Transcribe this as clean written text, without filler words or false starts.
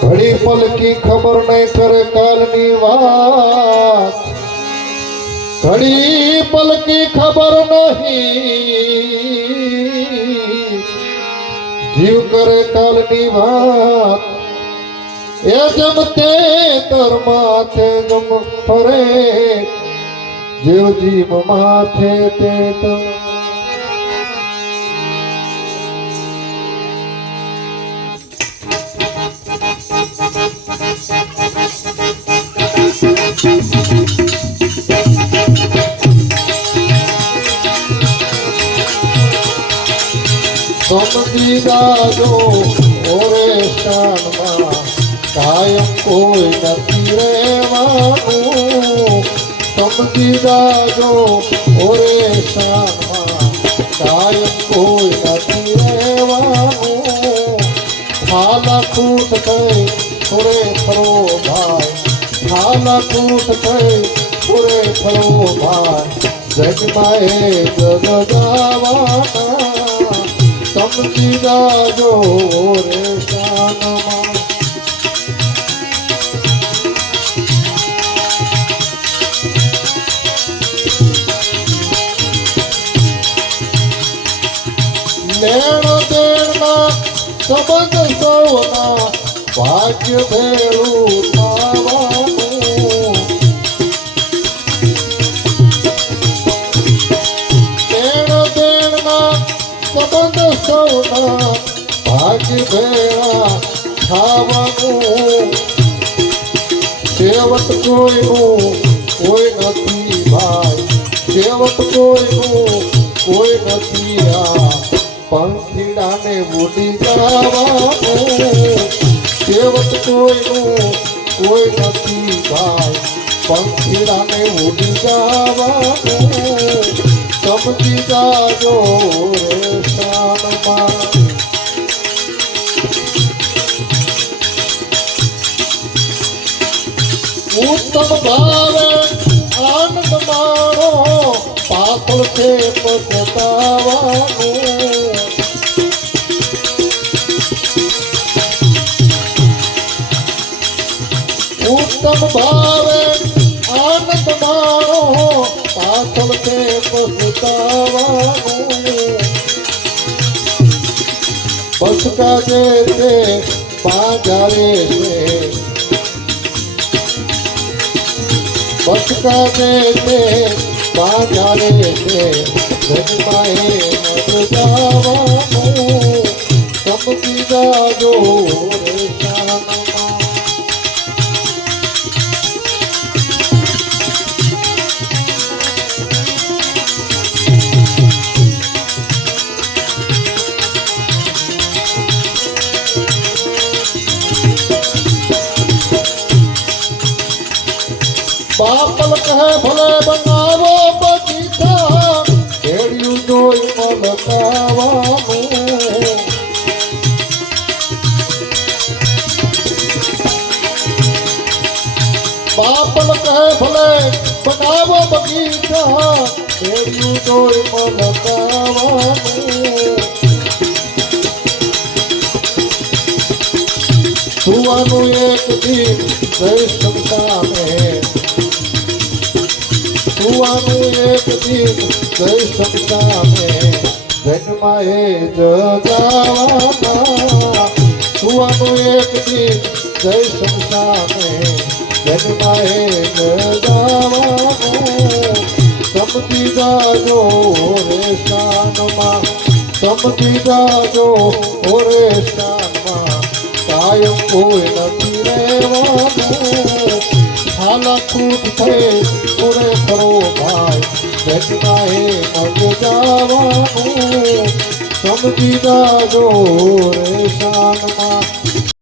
ઘડી પલ की खबर नहीं करे कालनी बात, घड़ी पल की खबर नहीं जीव करे कालनी बात। ए जमते कर माथे गम फरे जीव जीव माथे ते तम। समझी जाजो ओरे स्थान में कायम कोई नहीं रहवानू। समझी जाजो ओरे स्थान में कायम कोई नहीं रहवानू। खाला कूट गए पूरे खरो भाई, खाला कूट गए पूरे खरो भाई। जग माए जग जावाना समझी जाजो रे शानमा। लेण देणना संबंध सौना भाग्य भेळू थावानू। लेण देणना संबंध सौना भाग्य भेळा थावानू। सेवट कोईનું કોઈ નથી ભાઈ, સેવટ કોઈનું કોઈ નથી। આ પંખીડાને ઉડી જવાનું સેવટ કોઈનું કોઈ નથી ભાઈ, પંખીડાને ઉડી જવાનું સમજી જાજો રે શાનમાં। उत्तम भावे आनंद मारो पातल से पछतावानू। उत्तम भावे आनंद मारो पातल से पछतावानू। बस का जैसे बाजारे से बस का देते बाजारे से जगमाए मत जावानू समझी जाजो रे शानमा। बापल कहे भले बनावो बगीचा खेड़ियू जोई मलकावानू। बापल कहे भले बनावो बगीचा खेड़ियू जोई मलकावानू। सुवानू एक दिन जय संता में, सुवानू एक दिन जय संता में जन्माए जगावाना। सुवानू एक दिन जय संता में जन्माए जगावाना समझी जाजो रे शानमा। समझी जाजो रे शानमा कायम कोई नहीं रहवानू। खाला कूट थे पूरे करो भाई जगमाए मत जावानू समझी जाजो रे शानमा।